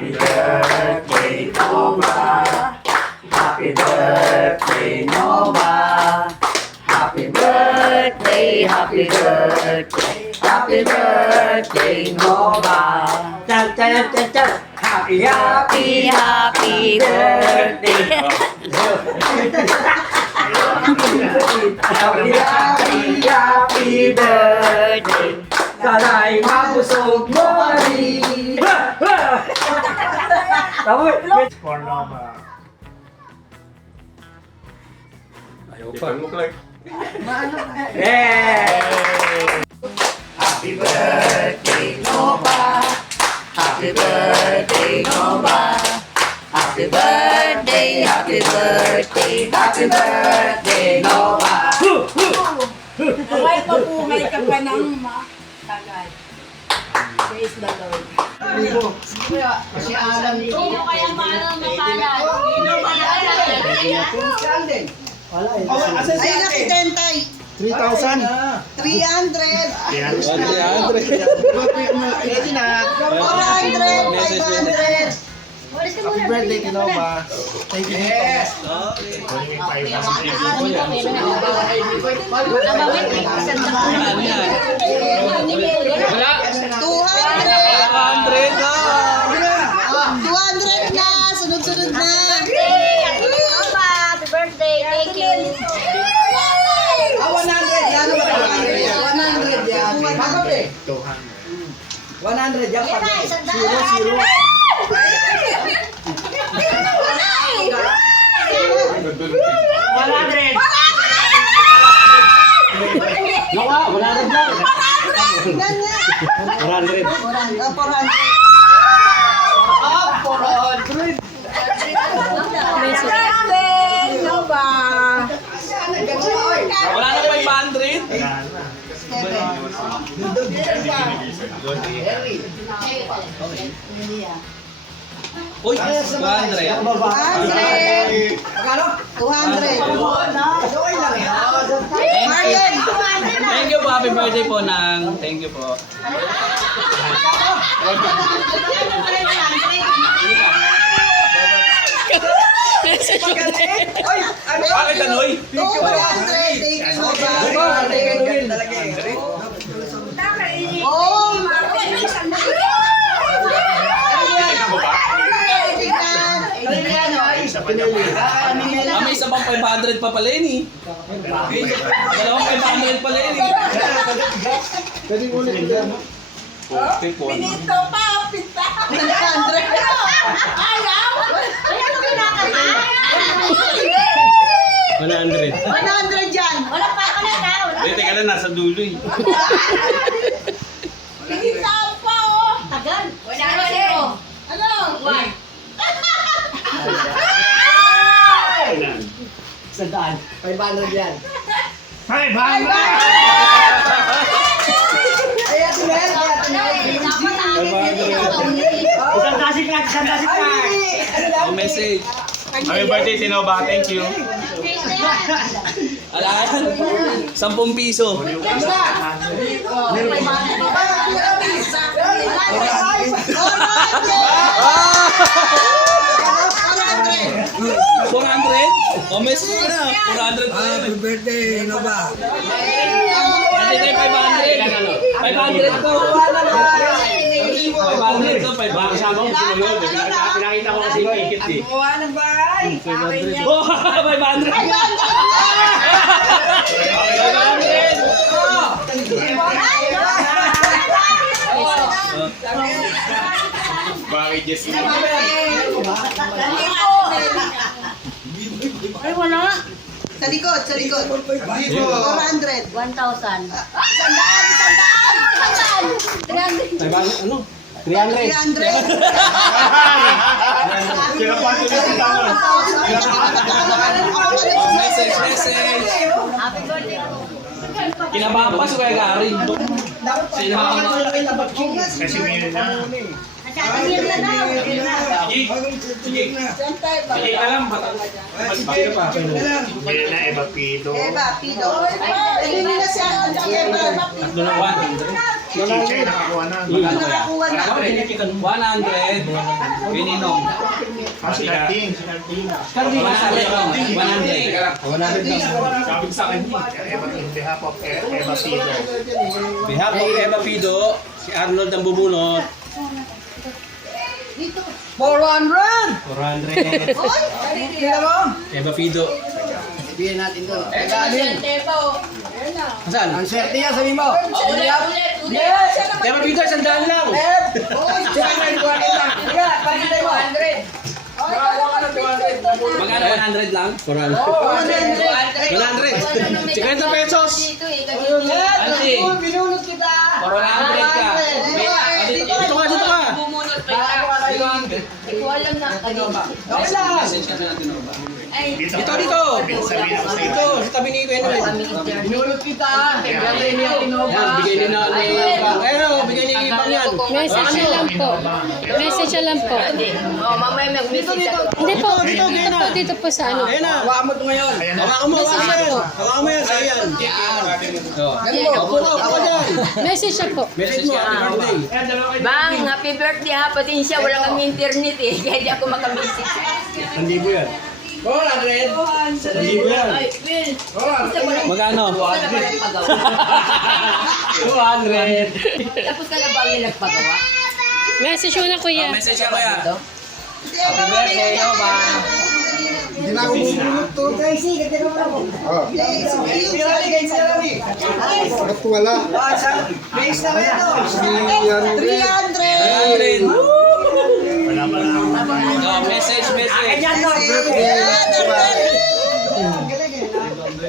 Happy birthday, Nova. Happy birthday, Nova. Happy birthday, happy birthday, happy birthday, Nova. Chan, chan, chan, chan. Happy, happy, happy birthday. Happy, happy, happy birthday. Sana'y mabusog mo rin. For Nova. Ayaw pa. Yay! Happy birthday, Nova. Happy birthday, Nova. Happy birthday, happy birthday, happy birthday, Nova. Away mabuhay ka pa ng tagal. Praise the Lord. Si Alan ito. Sino kaya paano mapalan? Ay, nakitentay. 3,000. 300. 100. 400. 500. Happy birthday, Kinova. Thank you. Yes. Wala. 200. 100 na. 200 na. Sunod-sunod na. Happy birthday, thank you. 100 yan. 100 yan. 100 yan. Zero. Wala na 500. Uy, 200. 200. 200. Marlon. Thank you po. Happy birthday po nang. Thank you po. Bakit Tanoy? 200. Thank you, Oh, May isa pang 500 pa pala yun eh. Dalawang 500 pala yun eh. Pwede ulit yan. Pinito pa, pita. 100. Ayaw! Ano kinakanta? 100. 100 yan. Wala pa ako na na. Hindi, teka lang, nasa dulo eh. Pinita pa, oh. Tagal. Wala na zero. Ano? One. Sandaan. 500 yan. 500! Ay, Ate Mel. Isang dasik lang, isang dasik lang. Ang message. Happy birthday, Tinova. Thank you. Alaan, 10 piso. Oh, 400? O message ko na. 400 pa yun. birthday, Kinova. Kasi tayo 500. 500 to. 500 to, 500. Kasama ko sumunod. Pinakita ko kasi yung ikit eh. Buwan ng bahay. Oh, 500. 500. Bakit just Ay, wala. Sa likod, sa likod. 400. 1,000. Sandaan. 300. 300. Sino pa ito na sigawan? Message. Happy birthday po. Kinabahan pa si Kuya Gary. Kasi ngayon na. Nagkakahir na daw. Sige ka lang. Magpapino pa. Hindi na, Eva Pido. Pido. Hindi na siya. Tatlo na 100. Si Chichay nakakuha na. Nakakuha na. 100. Pininong. Si Narding. Si Narding. 100. 100. Sabi ko sa akin. Eva, in behalf of Eva Pido. Behalf of Eva Pido, si Arnold ang bubunot. 400! 400. Kaya mo? Eva Pido. Sabihin natin doon. Saan? Ang swerte niya, sabi mo. Eva Pido, 100 lang. Magkano 100 lang? 400. 100. 50 pesos. Ansi. Binunod kita! 400 ka. Dito ka, dito ka. Bumunot pa ka. Hindi ko alam na. Message ka na Tinoba. Dito, Dito. Sabihin ko sa Dito, sa tabi ni Kuya Noel. Binunod kita! Yan, bigay ni na ni Ayun, bigay ni Ipang yan. Message na lang po. Message na lang po. Oh, mamaya mag-message ako. Hindi po. Dito, Dito po, dito po sa ano. Ayun na. Hawakan mo ito ngayon. Ayan na. Hawakan mo, hawakan mo yan. Hawakan mo yan, sa'yo yan. Upo ka, upo ka dyan. Message na po. Message mo, happy birthday. Bang, happy birthday ha. Pati siya, wala kami internet eh. Kaya di ako makamessage. 1,000 yan. 1,000 yan. Ay, Will. Magkano? 200. 200. Tapos ka na ba yung nagpagawa? Message mo na kuya. Message ka kuya. Happy birthday, Nova! Hindi na ako bubulog to. Bakit wala? Base na kayo to! 300. 300! Wala pa lang. Oh, message.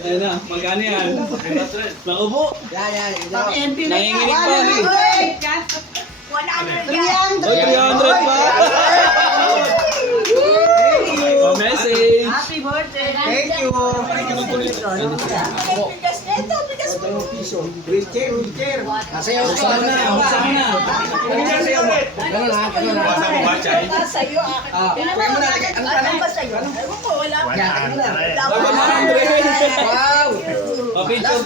Ayun na, magkano yan? Naubo. Nanginginig pa. 300! Oy, 300 pa. Oh, message. Happy birthday! Thank you. Nasayaw ka na. Saan na? Ganun ha, ganun ha. Basa mo ba, Chay? Sa'yo, akin. Pwede mo na lagay. Ano Ano ba sa'yo? Ewan ko, wala. 100. 100. Wow! Oh, picture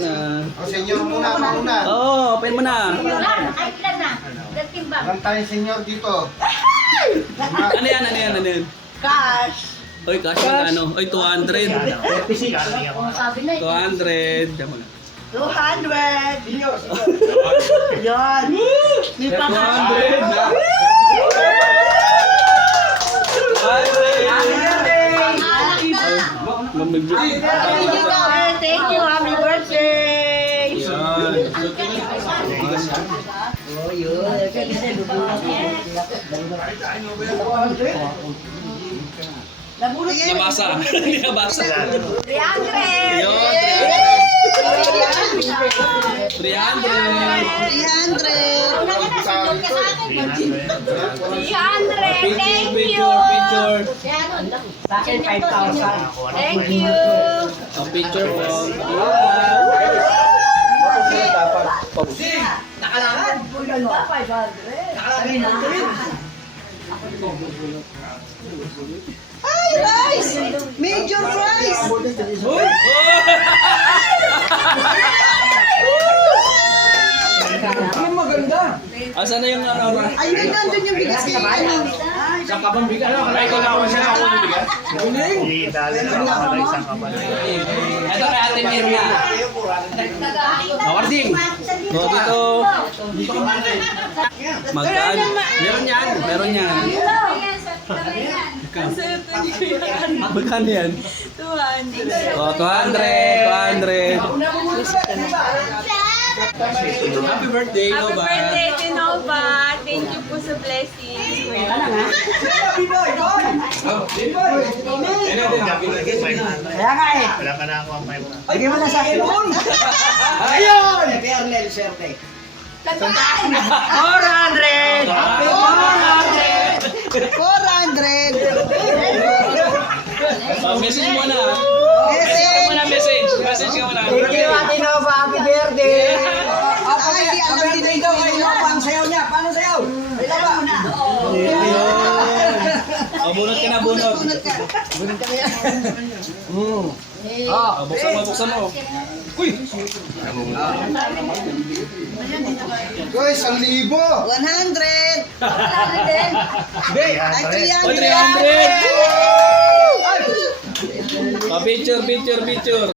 na. O, senyor muna, muna. Oh, open mo na. Ay, ilan na? Dating ba? Ilan tayong senyor dito? Ano yan? Cash. Oy, cash magkano? Oy, 200. Galing ako. Sabi na eh. 200. Diyan mo na. 200! Yan! May pang-100! 200. Thank you! Happy birthday! Nabasa. Hindi nabasa. 300! Yun, 300. 300! 300! Thank you! Picture. Sa akin, 5,000. Thank you! Oh, picture po. Nakalakad! Ba, 500? Ay, rice! Major rice! Ang maganda. Asan na yung ano? Ayun, nandun yung bigas niya. Sa kapang bigas. Ay, ikaw na ako siya ako ng bigas. Hindi, dali na ako na isang kabalay. Ito kay Ate Mirna. Awarding. No, dito. Magkano? Meron yan. Magkano yan? 200. Oh, 200. Happy birthday, Happy Nova. birthday, Tinova! Thank you po sa blessings. Kaya nga eh. Wala pa na ako ang 500. Bigyan mo na sa akin doon. Ayun! Ernel, swerte. 400! 400! Oh, message mo na. Message! Message ka muna. Thank you, Ate Nova. Happy birthday! Ay, alam din daw kayo Nova ang sayaw niya. Paano sayaw? Ay, Nova. Bunot ka na, bunot. Bunot ka kaya. Ah, buksan mo, buksan mo. Uy! Guys, 1,000. 100. Ay, 300. 300! Pa-picture, picture, picture.